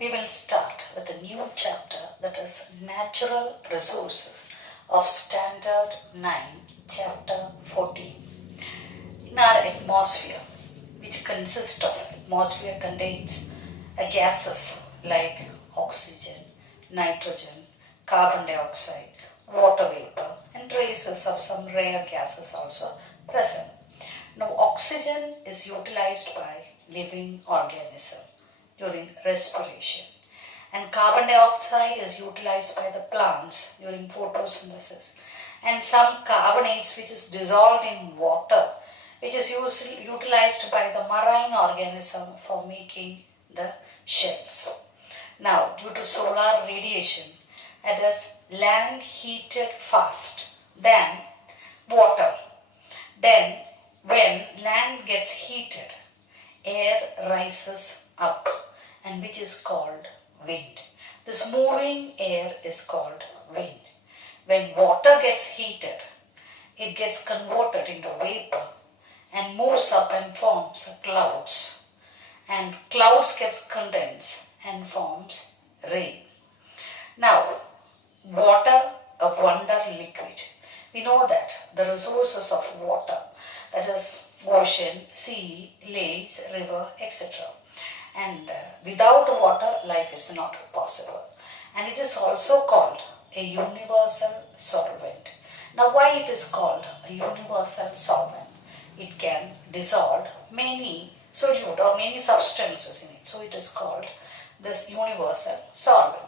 We will start with a new chapter, that is Natural Resources of Standard 9, Chapter 14. In our atmosphere, which consists of atmosphere contains gases like oxygen, nitrogen, carbon dioxide, water vapor, and traces of some rare gases also present. Now, oxygen is utilized by living organisms during respiration, and carbon dioxide is utilized by the plants during photosynthesis, and some carbonates which is dissolved in water, which is utilized by the marine organism for making the shells. Now, due to solar radiation, it is land heated fast than water. Then, when land gets heated, air rises up, and which is called wind. This moving air is called wind. When water gets heated, it gets converted into vapor and moves up and forms clouds. And clouds gets condensed and forms rain. Now, water, a wonder liquid. We know that the resources of water, that is ocean, sea, lakes, river, etc. And without water, life is not possible. And it is also called a universal solvent. Now, why it is called a universal solvent? It can dissolve many solute or many substances in it. So, it is called this universal solvent.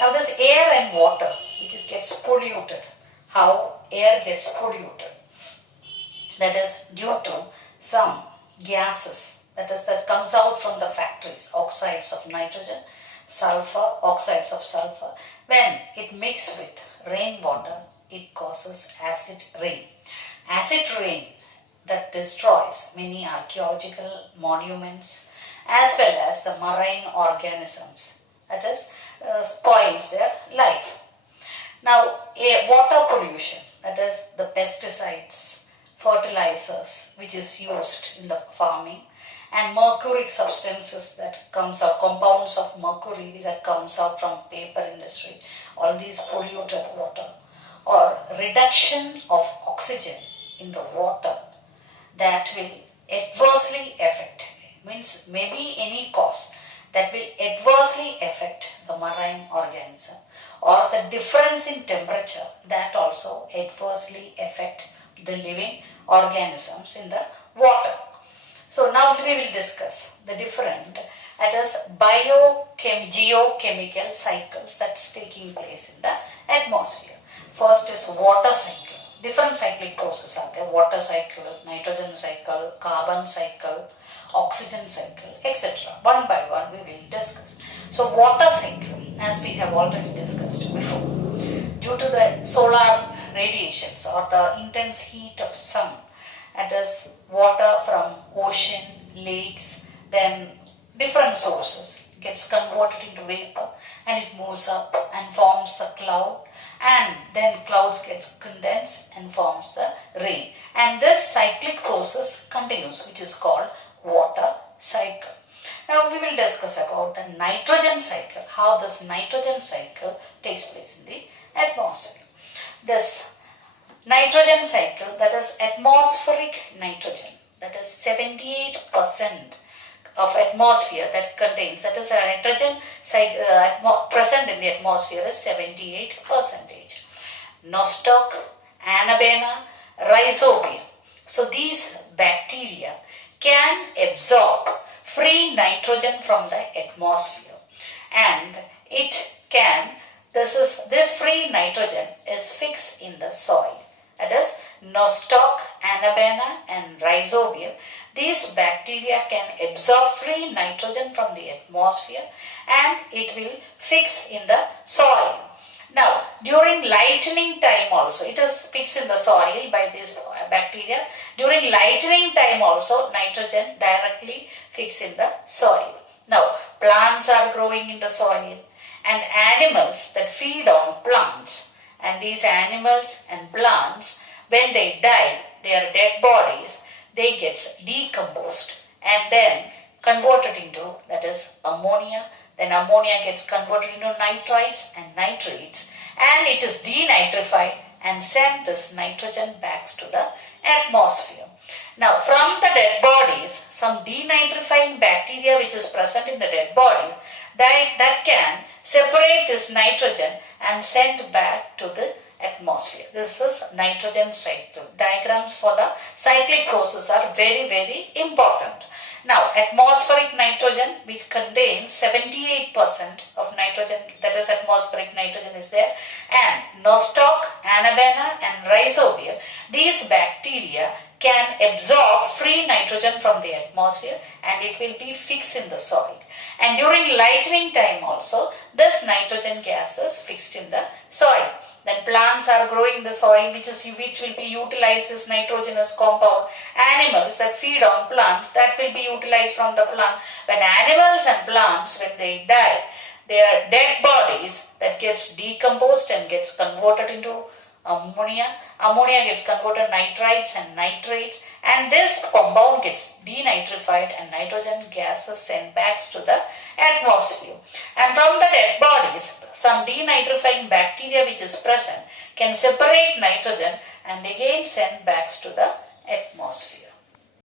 Now, this air and water, which gets polluted. How air gets polluted? That is due to some gases that comes out from the factories, oxides of nitrogen, sulfur, oxides of sulfur. When it mixes with rainwater, it causes acid rain. Acid rain that destroys many archaeological monuments as well as the marine organisms, that is spoils their life. Now, water pollution, that is the pesticides, fertilizers which is used in the farming, and mercuric substances that comes out, compounds of mercury that comes out from paper industry, all these polluted water, or reduction of oxygen in the water that will adversely affect, means maybe any cause that will adversely affect the marine organism, or the difference in temperature that also adversely affect the living organisms in the water. So now we will discuss the different, that is geochemical cycles that's taking place in the atmosphere. First is water cycle. Different cyclic processes are there: water cycle, nitrogen cycle, carbon cycle, oxygen cycle, etc. One by one we will discuss. So water cycle, as we have already discussed before, due to the solar radiations or the intense heat of sun, that is water from ocean, lakes, then different sources gets converted into vapor, and it moves up and forms the cloud, and then clouds gets condensed and forms the rain. And this cyclic process continues, which is called water cycle. Now we will discuss about the nitrogen cycle, how this nitrogen cycle takes place in the atmosphere. This nitrogen cycle, that is atmospheric nitrogen, that is 78% of atmosphere that contains, that is nitrogen present in the atmosphere is 78%. Nostoc, Anabaena, Rhizobia. So these bacteria can absorb free nitrogen from the atmosphere, and it can, this free nitrogen is fixed in the soil. That is Nostoc, Anabaena and Rhizobia. These bacteria can absorb free nitrogen from the atmosphere, and it will fix in the soil. Now, during lightning time also, it is fixed in the soil by these bacteria. During lightning time also, nitrogen directly fixed in the soil. Now, plants are growing in the soil, and animals that feed on plants, and these animals and plants, when they die, their dead bodies, they get decomposed and then converted into, that is ammonia, then ammonia gets converted into nitrites and nitrates, and it is denitrified and send this nitrogen back to the atmosphere. Now, from the dead bodies, some denitrifying bacteria which is present in the dead bodies, that can separate this nitrogen and send back to the atmosphere. This is nitrogen cycle. Diagrams for the cyclic process are very, very important. Now, atmospheric nitrogen, which contains 78% of nitrogen, that is atmospheric nitrogen is there, and nostoc, anabaena and rhizobia, these bacteria can absorb free nitrogen from the atmosphere and it will be fixed in the soil. And during lightning time also, this nitrogen gas is fixed in the soil. Then plants are growing in the soil which will be utilized this nitrogenous compound. Animals that feed on plants, that will be utilized from the plant. When animals and plants, when they die, their dead bodies that gets decomposed and gets converted into ammonia. Ammonia gets converted to nitrites and nitrates, and this compound gets denitrified and nitrogen gas is sent back to the atmosphere. And from the dead bodies, some denitrifying bacteria which is present can separate nitrogen and again send back to the atmosphere.